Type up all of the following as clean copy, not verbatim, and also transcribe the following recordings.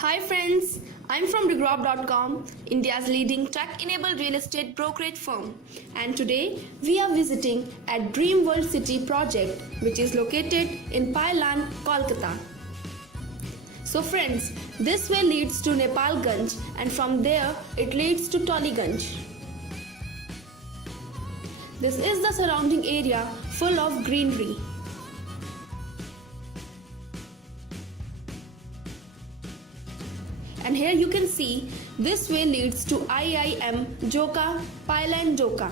Hi friends, I'm from Regrob.com, India's leading tech-enabled real estate brokerage firm, and today we are visiting at Dream World City project, which is located in Pailan, Kolkata. So friends, this way leads to Nepalganj and from there it leads to Toliganj. This is the surrounding area full of greenery. And here you can see this way leads to IIM Joka, Pailan Joka.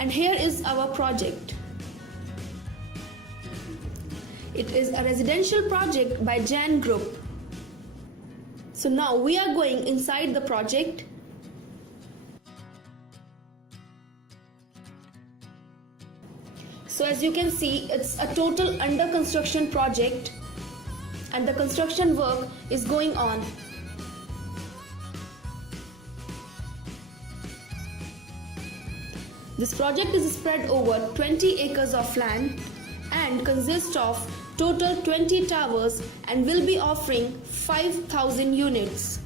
And here is our project. It is a residential project by Jain Group. So now we are going inside the project. So as you can see, it's a total under construction project and the construction work is going on. This project is spread over 20 acres of land and consists of total 20 towers and will be offering 5,000 units.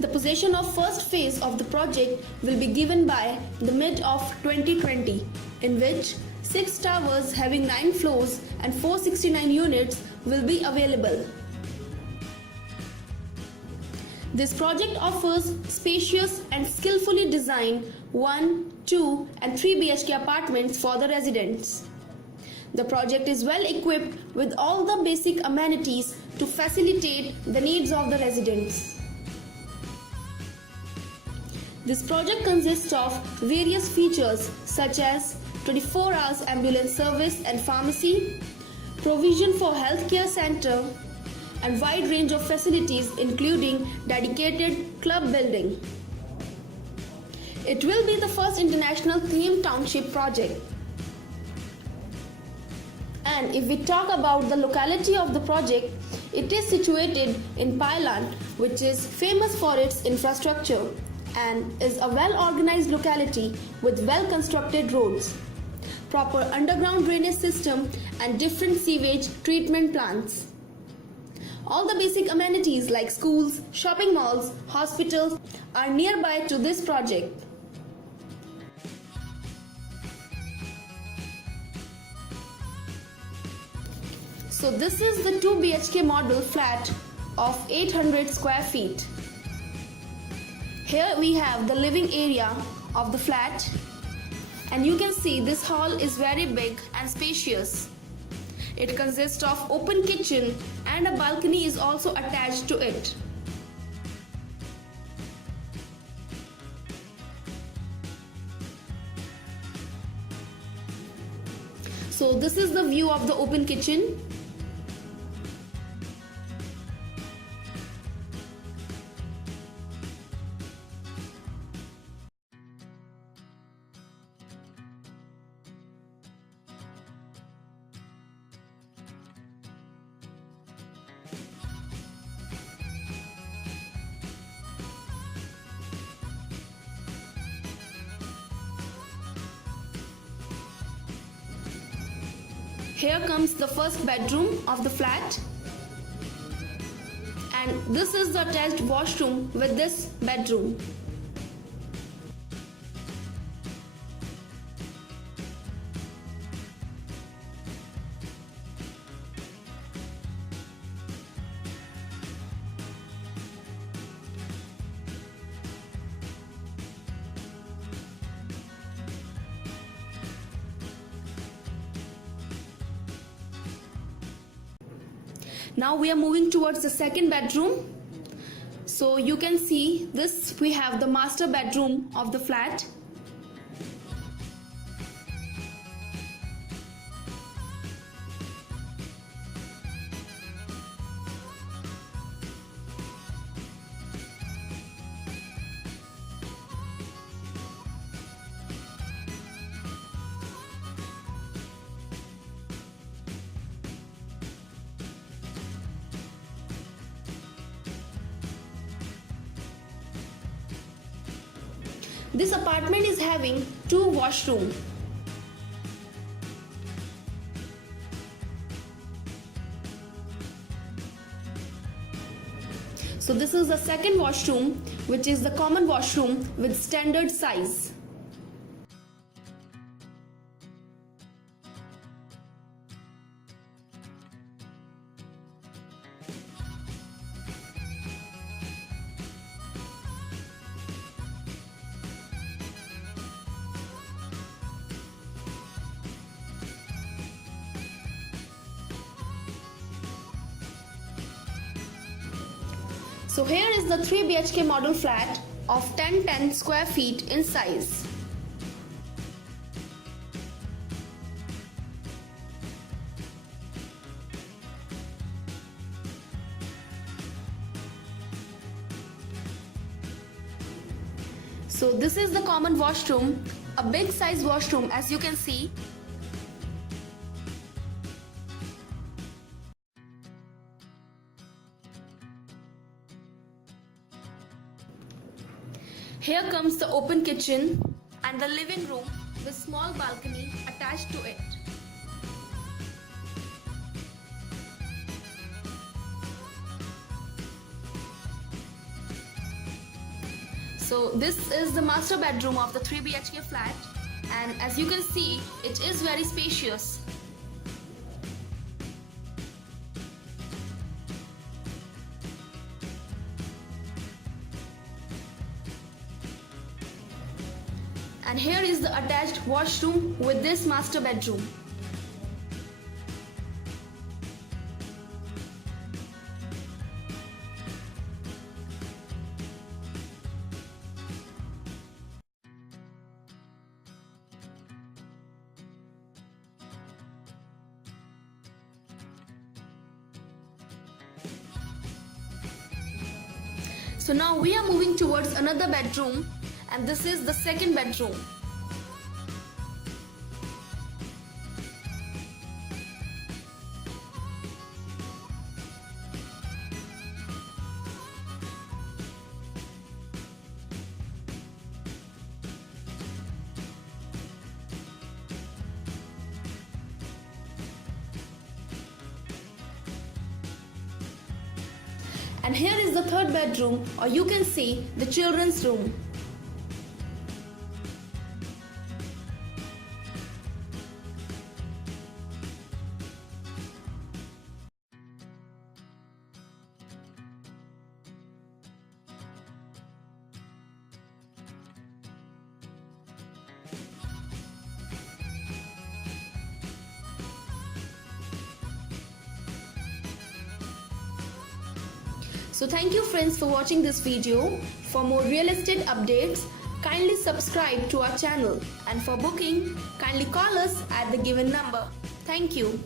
The possession of first phase of the project will be given by the mid of 2020, in which 6 towers having 9 floors and 469 units will be available. This project offers spacious and skillfully designed 1, 2 and 3 BHK apartments for the residents. The project is well equipped with all the basic amenities to facilitate the needs of the residents. This project consists of various features such as 24 hours ambulance service and pharmacy, provision for healthcare center, and wide range of facilities including dedicated club building. It will be the first international themed township project. And if we talk about the locality of the project, it is situated in Pailan, which is famous for its infrastructure and is a well-organized locality with well-constructed roads, proper underground drainage system and different sewage treatment plants. All the basic amenities like schools, shopping malls, hospitals are nearby to this project. So this is the 2 BHK model flat of 800 square feet. Here we have the living area of the flat, and you can see this hall is very big and spacious. It consists of open kitchen and a balcony is also attached to it. So this is the view of the open kitchen. Here comes the first bedroom of the flat, and this is the attached washroom with this bedroom. Now we are moving towards the second bedroom. So you can see this, we have the master bedroom of the flat. This apartment is having 2 washrooms. So this is the second washroom, which is the common washroom with standard size. So here is the 3 BHK model flat of 1010 square feet in size. So this is the common washroom, a big size washroom as you can see. Here comes the open kitchen and the living room with small balcony attached to it. So this is the master bedroom of the 3 BHK flat, and as you can see, it is very spacious. And here is the attached washroom with this master bedroom. So now we are moving towards another bedroom, and this is the second bedroom. And here is the third bedroom, or you can see the children's room. So thank you friends for watching this video. For more real estate updates, kindly subscribe to our channel, and for booking, kindly call us at the given number. Thank you.